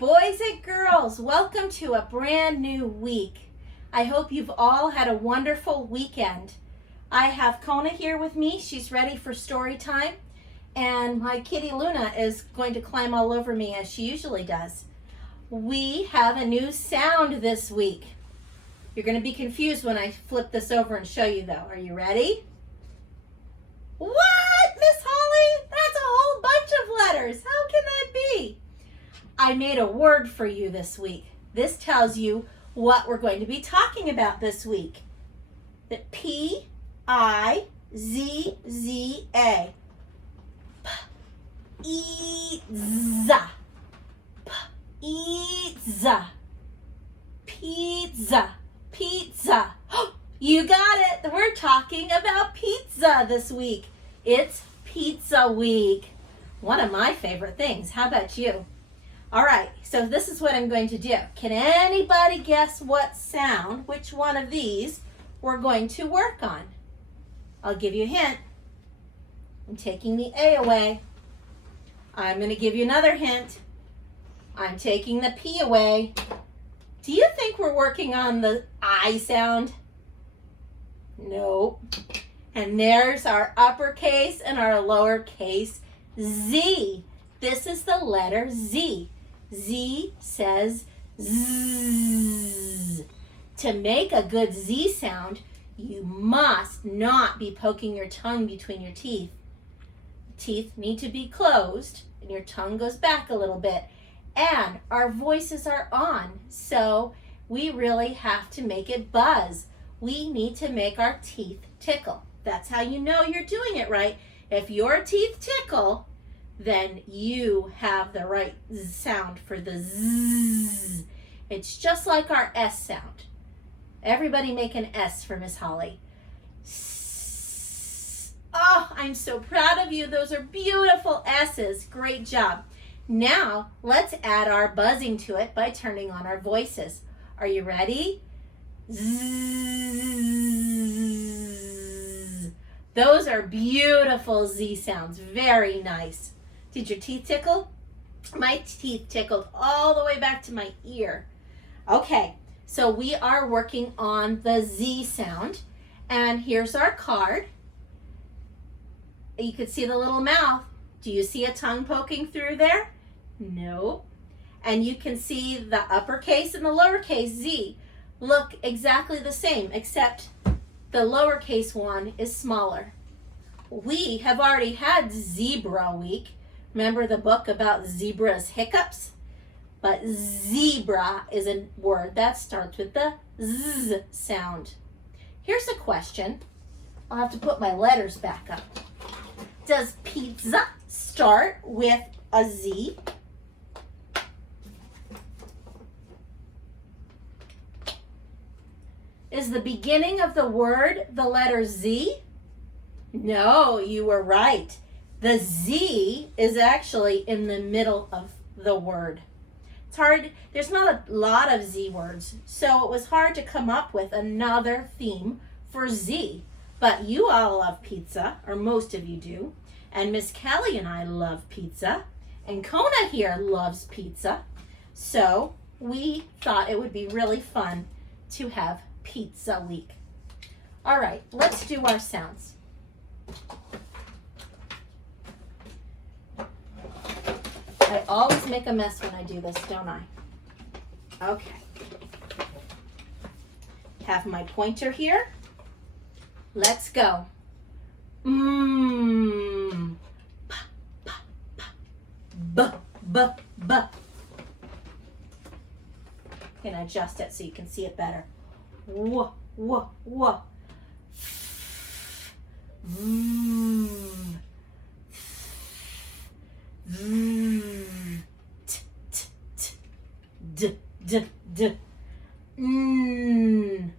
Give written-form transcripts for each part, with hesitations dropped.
Boys and girls, welcome to a brand new week. I hope you've all had a wonderful weekend. I have Kona here with me. She's ready for story time. And my kitty Luna is going to climb all over me as she usually does. We have a new sound this week. You're going to be confused when I flip this over and show you though. Are you ready? What, Miss Holly? That's a whole bunch of letters. How can that be? I made a word for you this week. This tells you what we're going to be talking about this week. The P-I-Z-Z-A. Pizza. Pizza. Pizza. Pizza. You got it. We're talking about pizza this week. It's Pizza Week. One of my favorite things. How about you? All right, so this is what I'm going to do. Can anybody guess what sound, which one of these, we're going to work on? I'll give you a hint. I'm taking the A away. I'm going to give you another hint. I'm taking the P away. Do you think we're working on the I sound? No. And there's our uppercase and our lowercase Z. This is the letter Z. Z says zzz. To make a good Z sound, you must not be poking your tongue between your teeth. Teeth need to be closed and your tongue goes back a little bit. And our voices are on, so we really have to make it buzz. We need to make our teeth tickle. That's how you know you're doing it right. If your teeth tickle, then you have the right sound for the zzz. It's just like our S sound. Everybody make an S for Miss Holly. Oh, I'm so proud of you. Those are beautiful S's. Great job. Now, let's add our buzzing to it by turning on our voices. Are you ready? Zzz. Those are beautiful Z sounds. Very nice. Did your teeth tickle? My teeth tickled all the way back to my ear. Okay, so we are working on the Z sound. And here's our card. You can see the little mouth. Do you see a tongue poking through there? No. And you can see the uppercase and the lowercase Z look exactly the same, except the lowercase one is smaller. We have already had Zebra Week. Remember the book about zebras' hiccups? But zebra is a word that starts with the Z sound. Here's a question. I'll have to put my letters back up. Does pizza start with a Z? Is the beginning of the word the letter Z? No, you were right. The Z is actually in the middle of the word. It's hard, there's not a lot of Z words, so it was hard to come up with another theme for Z. But you all love pizza, or most of you do, and Miss Kelly and I love pizza, and Kona here loves pizza, so we thought it would be really fun to have Pizza Week. All right, let's do our sounds. I always make a mess when I do this, don't I? Okay. Have my pointer here. Let's go. Mmm. Pa, pa, pa. B, b, b. I'm going to adjust it so you can see it better. W, w, w. Vroom. Vroom. T, t, t. D, d, d. Mm.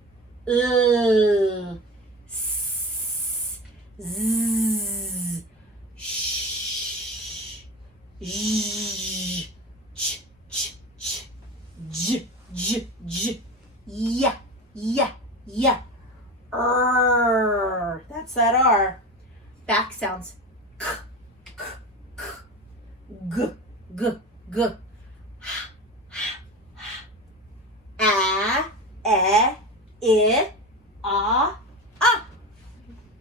S. Z. Sh. J. Ch, ch, ch. J, j, j. Yeah, yeah, yeah. That's that R. Back sounds. K, k, k. G, g, g. I, ah.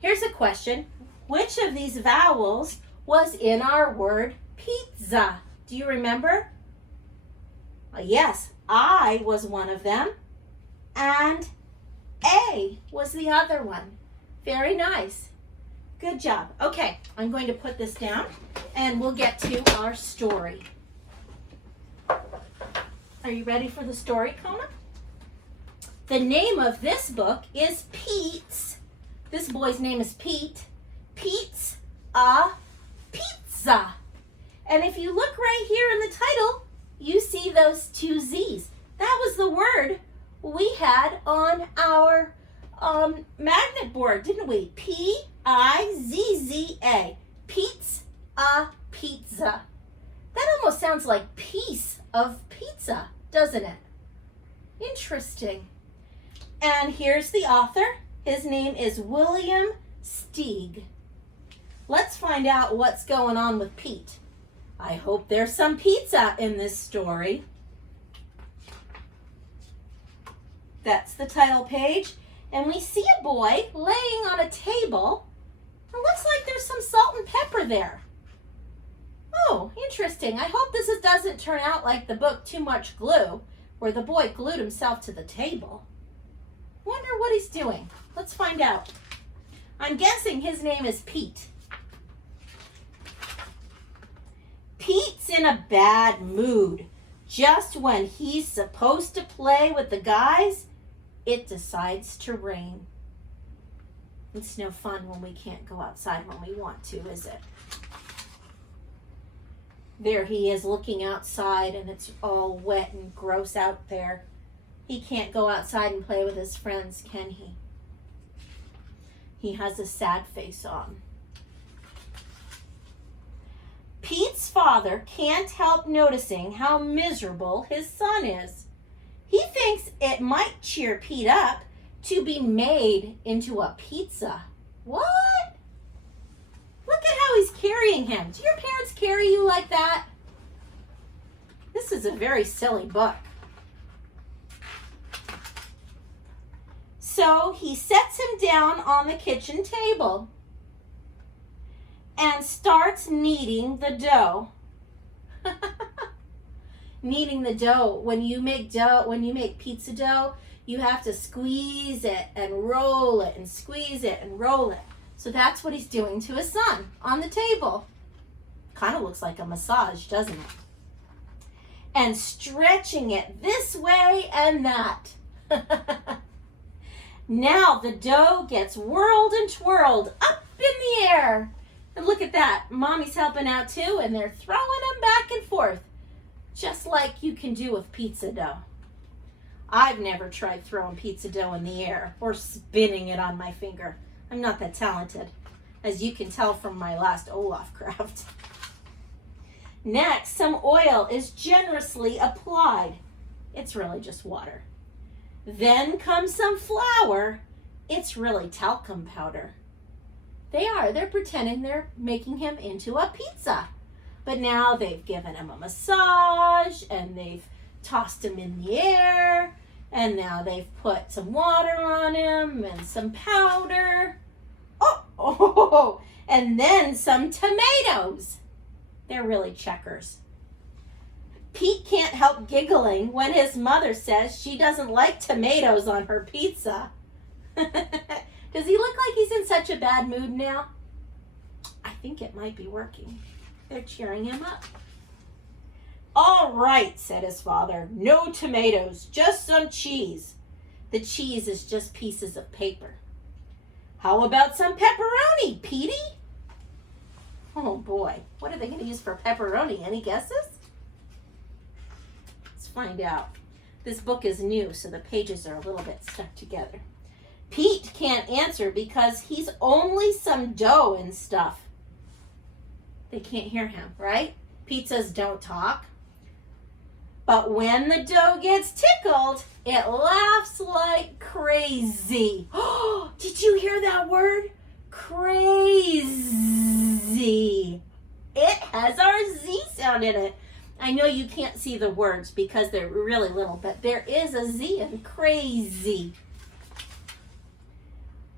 Here's a question. Which of these vowels was in our word pizza? Do you remember? Yes, I was one of them, and A was the other one. Very nice. Good job. Okay, I'm going to put this down, and we'll get to our story. Are you ready for the story, Kona? The name of this book is Pete's. This boy's name is Pete. Pete's a Pizza. And if you look right here in the title, you see those two Z's. That was the word we had on our magnet board, didn't we? P-I-Z-Z-A. Pete's a Pizza. That almost sounds like piece of pizza, doesn't it? Interesting. And here's the author. His name is William Steig. Let's find out what's going on with Pete. I hope there's some pizza in this story. That's the title page. And we see a boy laying on a table. It looks like there's some salt and pepper there. Oh, interesting. I hope this doesn't turn out like the book Too Much Glue, where the boy glued himself to the table. Wonder what he's doing. Let's find out. I'm guessing his name is Pete. Pete's in a bad mood. Just when he's supposed to play with the guys, it decides to rain. It's no fun when we can't go outside when we want to, is it? There he is looking outside, and it's all wet and gross out there. He can't go outside and play with his friends, can he? He has a sad face on. Pete's father can't help noticing how miserable his son is. He thinks it might cheer Pete up to be made into a pizza. What? Look at how he's carrying him. Do your parents carry you like that? This is a very silly book. So he sets him down on the kitchen table and starts kneading the dough. Kneading the dough. When you make pizza dough, you have to squeeze it and roll it and squeeze it and roll it. So that's what he's doing to his son on the table. Kind of looks like a massage, doesn't it? And stretching it this way and that. Now the dough gets whirled and twirled up in the air. And look at that. Mommy's helping out too, and they're throwing them back and forth, just like you can do with pizza dough. I've never tried throwing pizza dough in the air or spinning it on my finger. I'm not that talented, as you can tell from my last Olaf craft. Next, some oil is generously applied. It's really just water. Then comes some flour. It's really talcum powder. They're pretending they're making him into a pizza. But now they've given him a massage, and they've tossed him in the air, and now they've put some water on him and some powder. Oh, and then some tomatoes. They're really checkers. Pete can't help giggling when his mother says she doesn't like tomatoes on her pizza. Does he look like he's in such a bad mood now? I think it might be working. They're cheering him up. All right, said his father. No tomatoes, just some cheese. The cheese is just pieces of paper. How about some pepperoni, Petey? Oh boy, what are they going to use for pepperoni? Any guesses? Let's find out. This book is new, so the pages are a little bit stuck together. Pete can't answer because he's only some dough and stuff. They can't hear him, right? Pete says, don't talk. But when the dough gets tickled, it laughs like crazy. Oh, did you hear that word? Crazy. It has our Z sound in it. I know you can't see the words because they're really little, but there is a Z in crazy.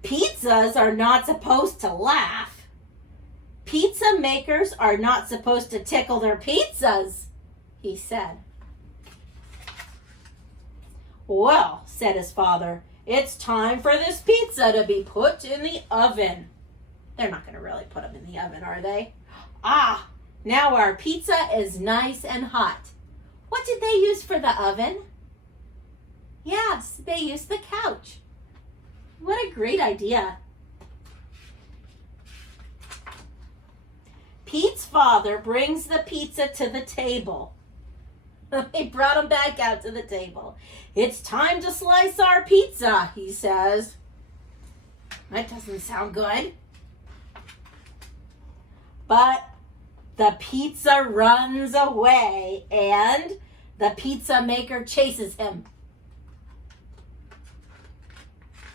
Pizzas are not supposed to laugh. Pizza makers are not supposed to tickle their pizzas, he said. Well, said his father, it's time for this pizza to be put in the oven. They're not going to really put them in the oven, are they? Ah, now our pizza is nice and hot. What did they use for the oven? Yes, they used the couch. What a great idea. Pete's father brings the pizza to the table. He brought him back out to the table. It's time to slice our pizza, he says. That doesn't sound good. But the pizza runs away and the pizza maker chases him.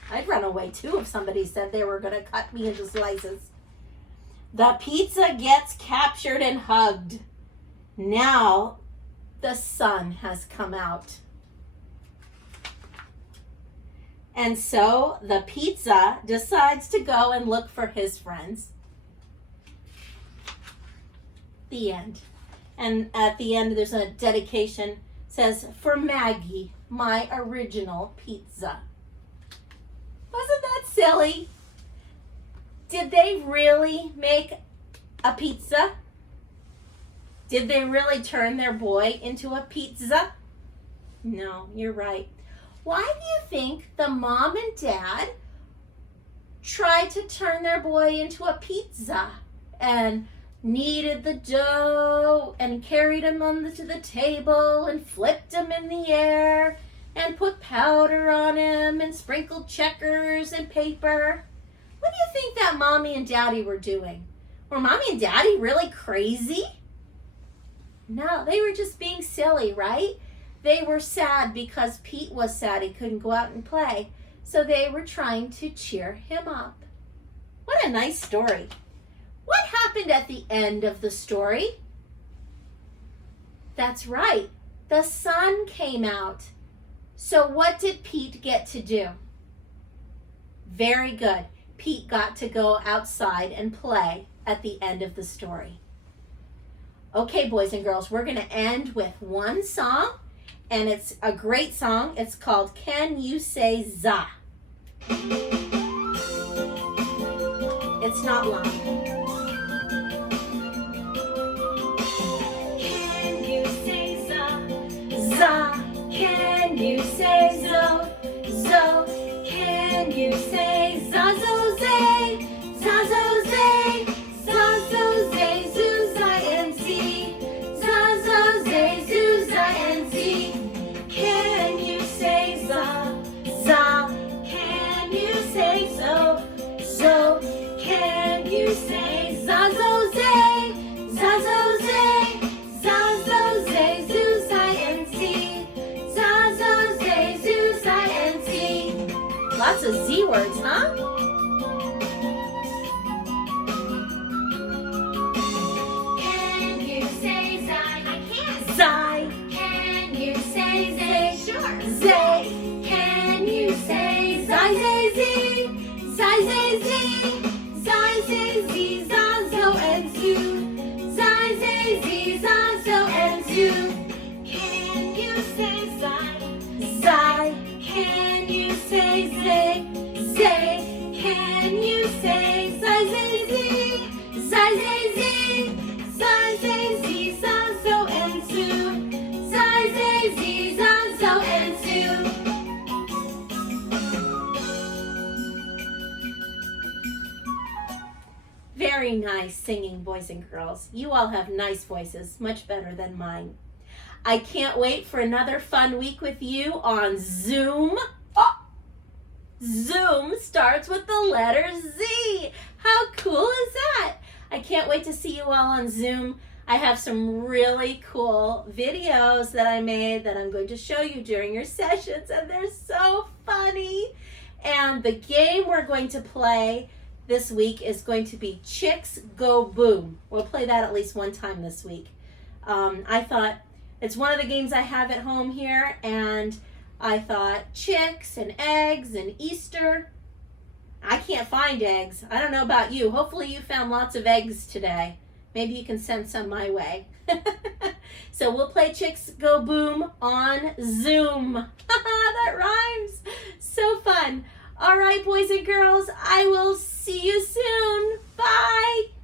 I'd run away too if somebody said they were going to cut me into slices. The pizza gets captured and hugged. Now the sun has come out. And so the pizza decides to go and look for his friends. The end. And at the end there's a dedication. It says, for Maggie, my original pizza. Wasn't that silly? Did they really make a pizza? Did they really turn their boy into a pizza? No, you're right. Why do you think the mom and dad tried to turn their boy into a pizza and kneaded the dough and carried him to the table and flipped him in the air and put powder on him and sprinkled checkers and paper? What do you think that mommy and daddy were doing? Were mommy and daddy really crazy? No, they were just being silly, right? They were sad because Pete was sad he couldn't go out and play. So they were trying to cheer him up. What a nice story. What happened at the end of the story? That's right. The sun came out. So what did Pete get to do? Very good. Pete got to go outside and play at the end of the story. Okay, boys and girls, we're going to end with one song, and it's a great song. It's called Can You Say Za? It's not long. Can you say za? Za. Can you say zo? Zo. Can you say za zo zay? Za zo zay. Za zo zay zoo zai and see. Za zo zay zoo zai and see. Can you say za? Za. Can you say zo? Zo. Can you say za zo zay? Za zo zay. Za zo zay zoo zai and see. Za zo zay zoo zai and see. Lots of Z words, huh? Can you say zai? I can't. Zai. Can you say zay? Sure. Zay. Can you say zai zay zee? Zai zay zee. Zai zay zee za zo and zoo. Zai zay zee za zo and zoo. Can you say zai? Zai. Can you say zay? Zay. Can you say zai zay zee? Zai zay zee. Zai zay zee za zo and zoo. Zai zay zee za zo and zoo. Very nice singing, boys and girls. You all have nice voices, much better than mine. I can't wait for another fun week with you on Zoom. Oh, Zoom starts with the letter Z. How cool is that? I can't wait to see you all on Zoom. I have some really cool videos that I made that I'm going to show you during your sessions, and they're so funny. And the game we're going to play this week is going to be Chicks Go Boom. We'll play that at least one time this week. I thought it's one of the games I have at home here, and I thought chicks and eggs and Easter. I can't find eggs. I don't know about you. Hopefully you found lots of eggs today. Maybe you can send some my way. So we'll play Chicks Go Boom on Zoom. That rhymes. So fun. All right, boys and girls, I will see you soon. Bye.